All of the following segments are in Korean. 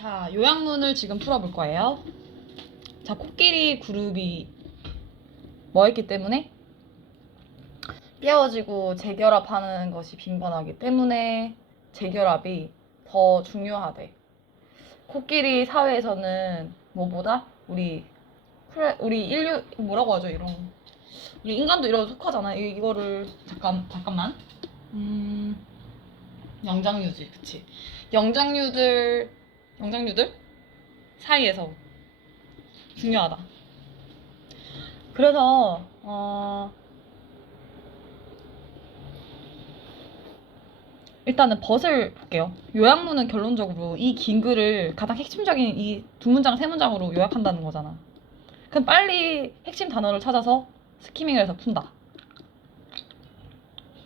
자, 요약문을 지금 풀어볼 거예요. 자, 코끼리 그룹이 뭐였기 때문에? 깨어지고 재결합하는 것이 빈번하기 때문에 재결합이 더 중요하대. 코끼리 사회에서는 뭐보다 우리 우리 인류 뭐라고 하죠 이런 우리 인간도 이런 속하잖아. 이- 이거를 잠깐 잠깐만. 음 영장류지, 그치? 영장류들 영장류들 사이에서 중요하다. 그래서 어 일단은 벗을 볼게요. 요약문은 결론적으로 이 긴 글을 가장 핵심적인 이 두 문장, 세 문장으로 요약한다는 거잖아. 그럼 빨리 핵심 단어를 찾아서 스키밍을 해서 푼다.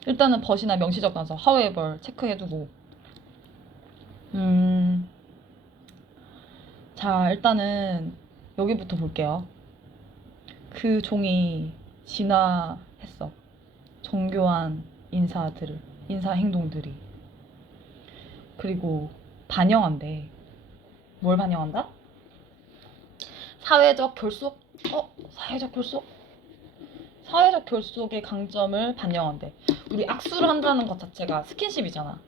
일단은 벗이나 명시적 단서, however 체크해두고. 음. 자, 일단은 여기부터 볼게요. 그 종이 진화했어. 정교한 인사들을, 인사 행동들이. 그리고 반영한대. 뭘 반영한다? 사회적 결속? 어? 사회적 결속? 사회적 결속의 강점을 반영한대. 우리 악수를 한다는 것 자체가 스킨십이잖아.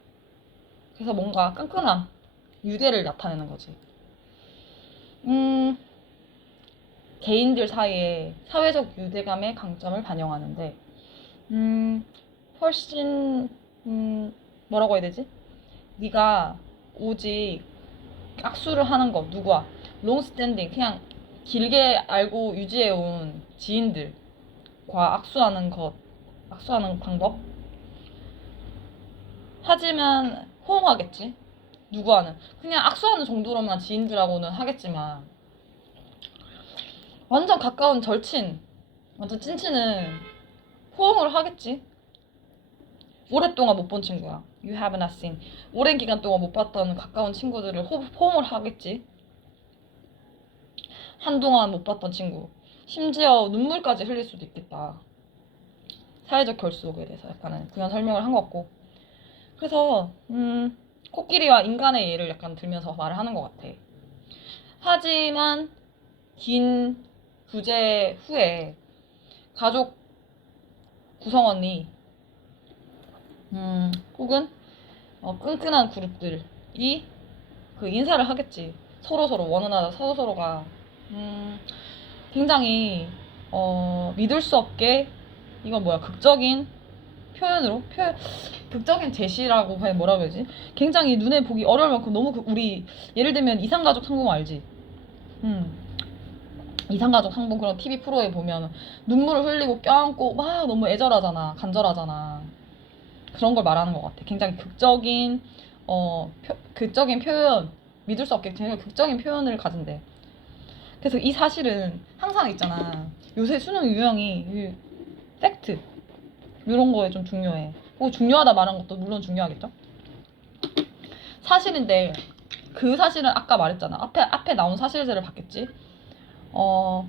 그래서 뭔가 끈끈함, 유대를 나타내는 거지. 음, 개인들 사이에 사회적 유대감의 강점을 반영하는데, 음, 훨씬, 음, 뭐라고 해야 되지? 네가 오직 악수를 하는 것, 누구야? 롱스탠딩, 그냥 길게 알고 유지해온 지인들과 악수하는 것, 악수하는 방법? 하지만 호응하겠지. 누구와는. 그냥 악수하는 정도로만 지인들하고는 하겠지만, 완전 가까운 절친, 완전 찐친은 호응을 하겠지. 오랫동안 못 본 친구야. You have not seen. 오랜 기간 동안 못 봤던 가까운 친구들을 호, 호응을 하겠지. 한동안 못 봤던 친구. 심지어 눈물까지 흘릴 수도 있겠다. 사회적 결속에 대해서 약간은 그런 설명을 한 것 같고. 그래서, 음, 코끼리와 인간의 예를 약간 들면서 말을 하는 것 같아. 하지만, 긴 부재 후에 가족 구성원이, 음, 혹은 어, 끈끈한 그룹들이 그 인사를 하겠지. 서로 서로 원하다 서로 서로가 음, 굉장히 어, 믿을 수 없게 이건 뭐야 극적인 표현으로? 표 극적인 제시라고 해 뭐라고 해야지? 굉장히 눈에 보기 어려울 만큼 너무 그- 우리 예를 들면 이상가족 상봉 알지? 음. 이상가족 상봉 그런 TV 프로에 보면 눈물을 흘리고 껴안고 막 너무 애절하잖아 간절하잖아. 그런 걸 말하는 것 같아. 굉장히 극적인 어 표- 극적인 표현. 믿을 수 없게 굉장히 극적인 표현을 가진대. 그래서 이 사실은 항상 있잖아. 요새 수능 유형이 이 팩트 이런 거에 좀 중요해. 뭐 중요하다 말한 것도 물론 중요하겠죠. 사실인데 그 사실은 아까 말했잖아. 앞에 앞에 나온 사실들을 봤겠지. 어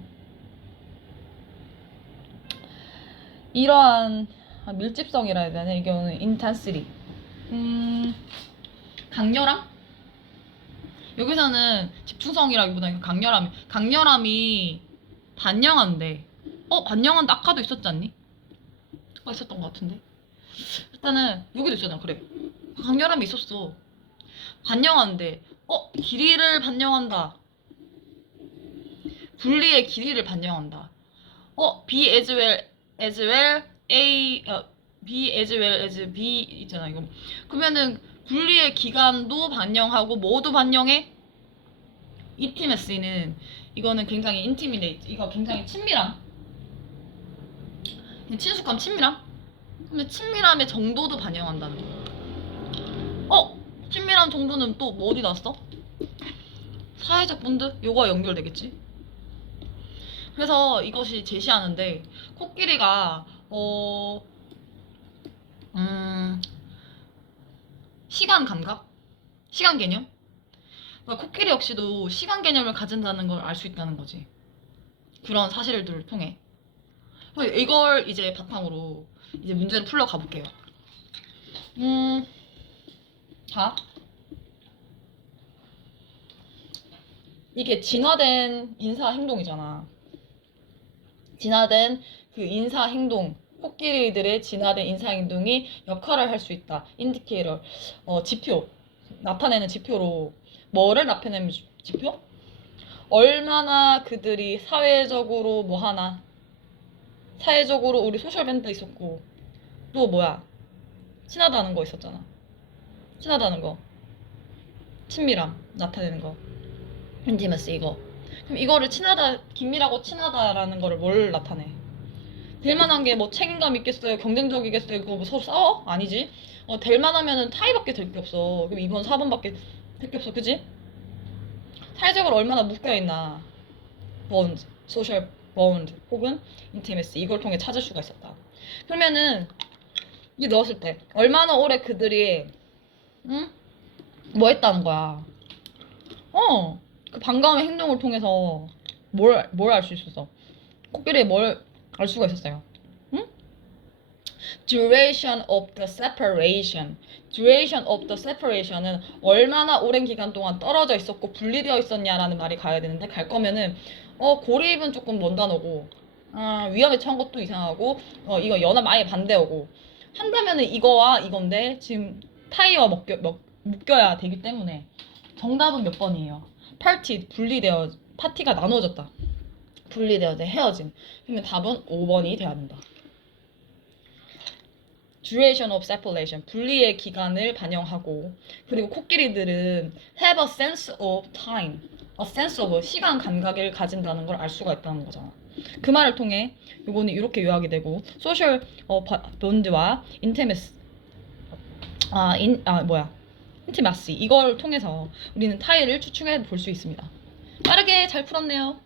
이러한 밀집성이라 해야 되나 이거는 intensity. 음 강렬함? 여기서는 집중성이라기보다는 강렬함, 강렬함이 반영한데, 어 반영한데 아까도 있었지 않니? 아 있었던 것 같은데. 일단은 여기도 있잖아, 그래. 강렬함이 있었어. 반영하는데, 어 길이를 반영한다. 분리의 길이를 반영한다. 어 B as well as well A 어, B as well as B 있잖아 이거. 그러면은 분리의 기간도 반영하고 뭐도 반영해? intimacy는 이거는 굉장히 intimidate 이거 굉장히 친밀함 친숙함 친밀함 근데 친밀함의 정도도 반영한다는 거야 어? 친밀한 정도는 또 뭐 어디 났어? 사회적 본드? 요거와 연결되겠지 그래서 이것이 제시하는데 코끼리가 어... 음... 시간 감각? 시간 개념? 그러니까 코끼리 역시도 시간 개념을 가진다는 걸 알 수 있다는 거지. 그런 사실들을 통해. 그래서 이걸 이제 바탕으로 이제 문제를 풀러 가볼게요. 음, 자. 이게 진화된 인사 행동이잖아. 진화된 그 인사 행동, 코끼리들의 진화된 인사 행동이 역할을 할 수 있다. 인디케이터, 어, 지표, 나타내는 지표로 뭐를 나타내는 지- 지표? 얼마나 그들이 사회적으로 뭐 하나, 사회적으로 우리 소셜 밴드 있었고 또 뭐야 친하다는 거 있었잖아. 친하다는 거, 친밀함 나타내는 거, 인티머스 이거. 그럼 이거를 친하다, 긴밀하고 친하다라는 거를 뭘 나타내? 될 만한 게 뭐 책임감 있겠어요? 경쟁적이겠어요? 그거 뭐 서로 싸워? 아니지. 어, 될 만하면은 타이밖에 될 게 없어. 그럼 2번, 4번밖에 될 게 없어. 그지? 사회적으로 얼마나 묶여있나. bond, social bond, 혹은 intimacy. 이걸 통해 찾을 수가 있었다. 그러면은, 이 넣었을 때, 얼마나 오래 그들이, 응? 뭐 했다는 거야. 어, 그 반가움의 행동을 통해서 뭘, 뭘 알 수 있었어? 코끼리에 뭘알 수가 있었어요. 응? duration of the separation. duration of the separation은 얼마나 오랜 기간 동안 떨어져 있었고 분리되어 있었냐라는 말이 가야 되는데 갈 거면은 어 고립은 조금 먼 단어고 아, 위험에 처한 것도 이상하고 어 이거 연합 아예 반대어고 한다면은 이거와 이건데 지금 타이어 묶여, 묶, 묶여야 되기 때문에 정답은 몇 번이에요? party 분리되어 파티가 나눠졌다. 분리되어져 헤어진. 그러면 답은 5번이 돼야 된다. duration of separation 분리의 기간을 반영하고 그리고 코끼리들은 have a sense of time, a sense of 시간 감각을 가진다는 걸 알 수가 있다는 거잖아. 그 말을 통해 요거는 이렇게 요약이 되고 social 어, 바- bond와 intimacy 아, 인, 아 뭐야 intimacy 이걸 통해서 우리는 타일을 추측해 볼 수 있습니다. 빠르게 잘 풀었네요.